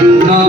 Yeah.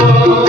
Oh.